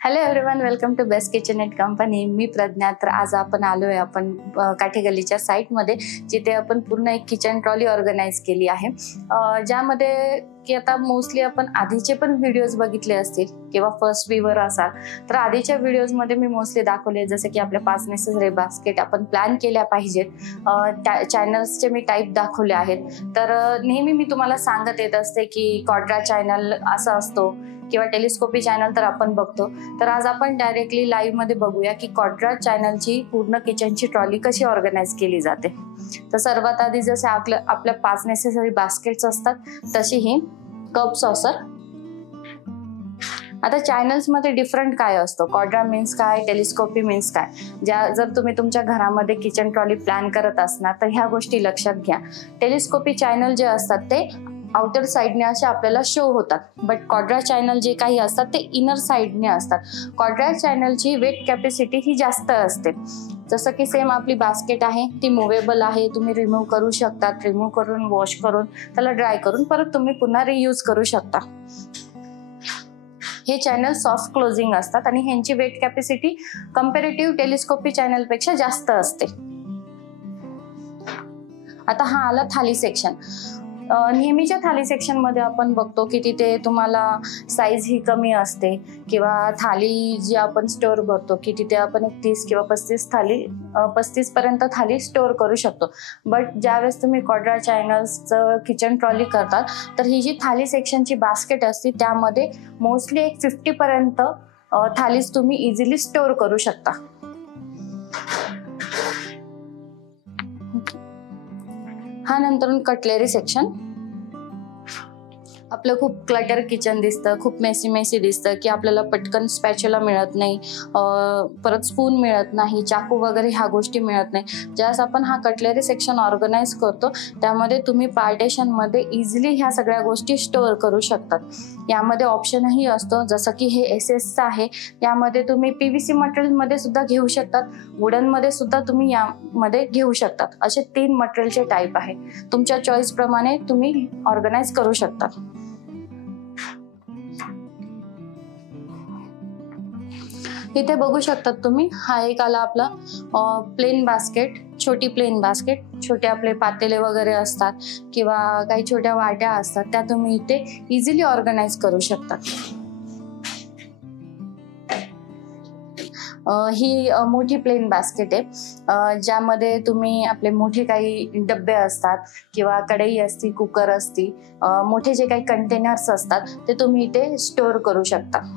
Hello everyone, welcome to best kitchen at company. मी प्रज्ञा. तर आज आपण आलोय आपण काठी गल्लीच्या साईटमध्ये, जिथे आपण पूर्ण एक किचन ट्रॉली ऑर्गनाइज केली आहे, ज्यामध्ये की आता मोस्टली आपण आधीचे पण व्हिडिओज बघितले असतील किंवा फर्स्ट व्ह्यूवर असाल तर आधीच्या व्हिडिओजमध्ये मी मोस्टली दाखवले, जसे की आपल्या 5 नेसेसरी बास्केट आपण प्लॅन केल्या पाहिजेत. चॅनल्सचे मी टाईप दाखवले आहेत. तर नेहमी मी तुम्हाला सांगत येत असते की क्वाड्रा चॅनल असा असतो किंवा टेलिस्कोपी चॅनल तर आपण बघतो. तर आज आपण डायरेक्टली लाईव्ह मध्ये बघूया की क्वाड्रा चॅनलची पूर्ण किचनची ट्रॉली कशी ऑर्गनाइज केली जाते. तर सर्वात आधी जसे आपल्या 5 नेसेसरी बास्केट्स असतात, तशी ही कप सॉसर. आता चॅनल्स मध्ये डिफरंट काय असतो, क्वाड्रा मीन्स काय, टेलिस्कोपी मीन्स काय. जर तुम्ही तुमच्या घरामध्ये किचन ट्रॉली प्लॅन करत असणार तर ह्या गोष्टी लक्षात घ्या. टेलिस्कोपी चॅनल जे असतात ते आउटर साइडने असे आपल्याला शो होतात, बट क्वाड्रा चॅनल जे काही असतात ते इनर साइडने असतात. क्वाड्रा चॅनलची वेट कॅपॅसिटी ही जास्त असते. जसं की सेम आपली बास्केट आहे ती मुव्हेबल आहे, तुम्ही रिमूव्ह करू शकता. रिमूव्ह करून, वॉश करून, त्याला ड्राय करून परत तुम्ही पुन्हा रियूज करू शकता. हे चॅनल सॉफ्ट क्लोजिंग असतात आणि ह्यांची वेट कॅपॅसिटी कंपॅरेटिव्ह टेलिस्कोपी चॅनल पेक्षा जास्त असते. आता हा आला थाली सेक्शन. नेहमीच्या थाली सेक्शन मध्ये आपण बघतो की तिथे तुम्हाला साईज ही कमी असते, किंवा थाली जी आपण स्टोअर करतो की तिथे आपण एक 30 किंवा 35 पर्यंत थाली स्टोअर करू शकतो. बट ज्यावेळेस तुम्ही क्वाड्रा चॅनल्सचं किचन ट्रॉली करतात तर ही जी थाली सेक्शनची बास्केट असते त्यामध्ये मोस्टली एक 50 पर्यंत थालीज तुम्ही इझिली स्टोअर करू शकता. हा नंतर कटलेरी सेक्शन. आपलं खूप क्लटर किचन दिसतं, खूप मेसी दिसतं की आपल्याला पटकन स्पॅच्युला मिळत नाही, परत स्पून मिळत नाही, चाकू वगैरे ह्या गोष्टी मिळत नाही. ज्यावेळेस आपण हा कटलेरी सेक्शन ऑर्गनाइज करतो त्यामध्ये तुम्ही पार्टेशनमध्ये इझिली ह्या सगळ्या गोष्टी स्टोअर करू शकतात. यामध्ये ऑप्शनही असतो, जसं की हे एसएसचं आहे. यामध्ये तुम्ही PVC मटेरियलमध्ये सुद्धा घेऊ शकतात, वुडनमध्ये सुद्धा तुम्ही यामध्ये घेऊ शकतात. असे 3 मटेरियलचे टाईप आहे. तुमच्या चॉईस प्रमाणे तुम्ही ऑर्गनाइज करू शकता. इथे बघू शकतात तुम्ही, हा एक आला आपला प्लेन बास्केट, छोटी प्लेन बास्केट. छोटे आपले पातेले वगैरे असतात किंवा काही छोट्या वाट्या असतात, त्या तुम्ही इथे इझिली ऑर्गनाइज करू शकता. ही मोठी प्लेन बास्केट आहे, ज्यामध्ये तुम्ही आपले मोठे काही डब्बे असतात किंवा कढई असती, कुकर असती, मोठे जे काही कंटेनर्स असतात ते तुम्ही इथे स्टोअर करू शकता.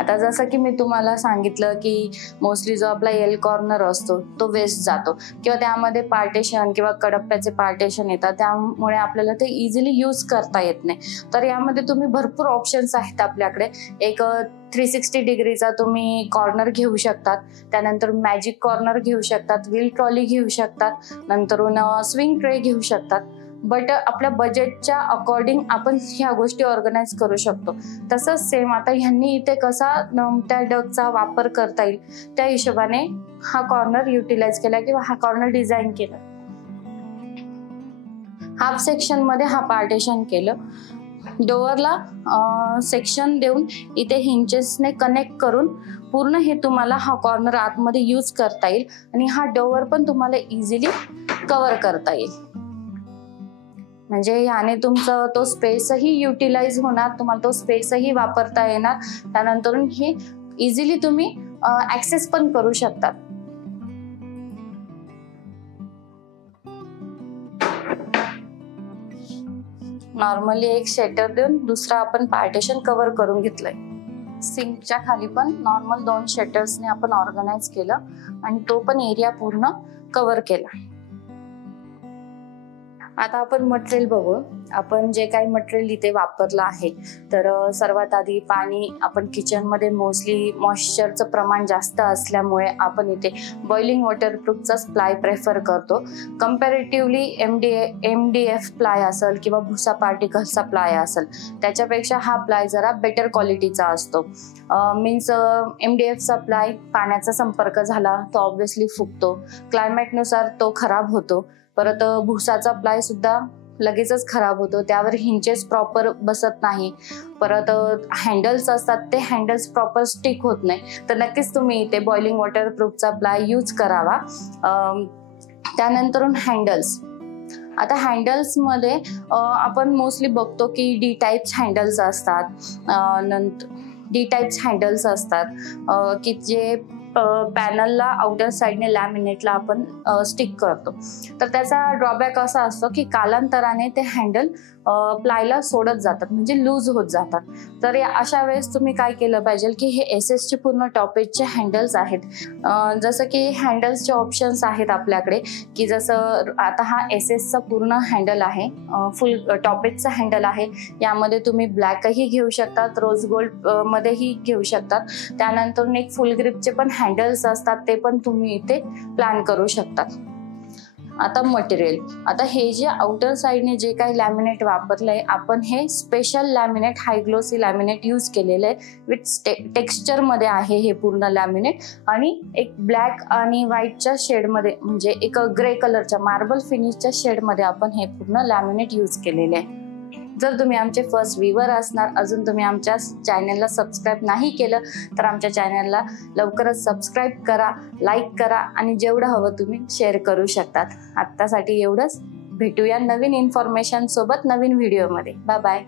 आता जसं की मी तुम्हाला सांगितलं की मोस्टली जो आपला एल कॉर्नर असतो तो वेस्ट जातो, किंवा त्यामध्ये पार्टेशन किंवा कडप्प्याचे पार्टेशन येतात, त्यामुळे आपल्याला ते इझिली यूज करता येत नाही. तर यामध्ये तुम्ही भरपूर ऑप्शन्स आहेत आपल्याकडे. एक 360 डिग्रीचा तुम्ही कॉर्नर घेऊ शकतात, त्यानंतर मॅजिक कॉर्नर घेऊ शकतात, व्हील ट्रॉली घेऊ शकतात, नंतरून स्विंग ट्रे घेऊ शकतात. बट आपल्या बजेटच्या अकॉर्डिंग आपण ह्या गोष्टी ऑर्गनाइज करू शकतो. तसंच सेम आता ह्यांनी इथे कसा त्या डगचा वापर करता येईल त्या हिशोबाने हा कॉर्नर युटिलाइज केला किंवा हा कॉर्नर डिझाईन केला. हाफ सेक्शन मध्ये हा पार्टेशन केलं, डोअरला सेक्शन देऊन इथे हिंचेसने कनेक्ट करून पूर्ण हे तुम्हाला हा कॉर्नर आतमध्ये यूज करता येईल आणि हा डोअर पण तुम्हाला इझिली कव्हर करता येईल. म्हणजे याने तुमचं तो स्पेसही युटिलाइज होणार, तुम्हाला तो स्पेसही वापरता येणार. त्यानंतर हे इझिली तुम्ही ऍक्सेस पण करू शकता. नॉर्मली एक शटर देऊन दुसरा आपण पार्टेशन कव्हर करून घेतलंय. सिंकच्या खाली पण नॉर्मल 2 शटर्सने आपण ऑर्गनाइज केलं आणि तो पण एरिया पूर्ण कव्हर केला. आता आपण मटेरियल बघू. आपण जे काही मटेरियल इथे वापरलं आहे, तर सर्वात आधी पाणी. आपण किचनमध्ये मोस्टली मॉइश्चरचं प्रमाण जास्त असल्यामुळे आपण इथे बॉइलिंग वॉटरप्रूफचाच प्लाय प्रेफर करतो. कंपॅरेटिव्हली MDF प्लाय असेल किंवा भुसा पार्टिकलचा प्लाय असेल त्याच्यापेक्षा हा प्लाय जरा बेटर क्वालिटीचा असतो. मीन्स MDFचा प्लाय पाण्याचा संपर्क झाला तो ऑब्व्हियसली फुगतो, क्लायमेटनुसार तो खराब होतो. परत भुसाचा प्लाय सुद्धा लगेचच खराब होतो, त्यावर हिंचेस प्रॉपर बसत नाही, परत हँडल्स असतात ते हँडल्स प्रॉपर स्टिक होत नाही. तर नक्कीच तुम्ही इथे बॉइलिंग वॉटर प्रूफचा प्लाय यूज करावा. त्यानंतर हँडल्स. आता हँडल्समध्ये आपण मोस्टली बघतो की डी टाईप्स हँडल्स असतात, डी टाईप्स हँडल्स असतात की जे पॅनलला आउटर साईडने लॅमिनेटला आपण स्टिक करतो. तर त्याचा ड्रॉबॅक असा असतो की कालांतराने ते हँडल प्लायला सोडत जातात, म्हणजे लूज होत जातात. तर अशा वेळेस तुम्ही काय केलं पाहिजे की हे एसएसचे पूर्ण टॉपेजचे हँडल्स आहेत, जसं की हँडल्सचे ऑप्शन्स आहेत आपल्याकडे, की जसं आता हा एसएसचा पूर्ण हँडल आहे, फुल टॉपेजचा हँडल आहे. यामध्ये तुम्ही ब्लॅकही घेऊ शकतात, रोज गोल्ड मध्येही घेऊ शकतात. त्यानंतर एक फुल ग्रिपचे पण हँडल्स असतात, ते पण तुम्ही इथे प्लॅन करू शकतात. आता मटेरियल. आता हे जे आउटर साइडने जे काही लॅमिनेट वापरलंय आपण, हे स्पेशल लॅमिनेट, हाय ग्लोसी लॅमिनेट यूज केलेलं आहे. विथ टेक्स्चर मध्ये आहे हे पूर्ण लॅमिनेट, आणि एक ब्लॅक आणि व्हाईटच्या शेडमध्ये, म्हणजे एक ग्रे कलरच्या मार्बल फिनिशच्या शेडमध्ये आपण हे पूर्ण लॅमिनेट यूज केलेले आहे. जर तुम्ही आमचे फर्स्ट व्ह्यूवर असणार, अजून तुम्ही आमच्या चॅनलला सबस्क्राईब नाही केलं तर आमच्या चॅनलला लवकरच सबस्क्राईब करा, लाईक करा, आणि जेवढं हवं तुम्ही शेअर करू शकतात. आत्तासाठी एवढंच. भेटूया नवीन इन्फॉर्मेशन सोबत नवीन व्हिडिओमध्ये. Bye bye.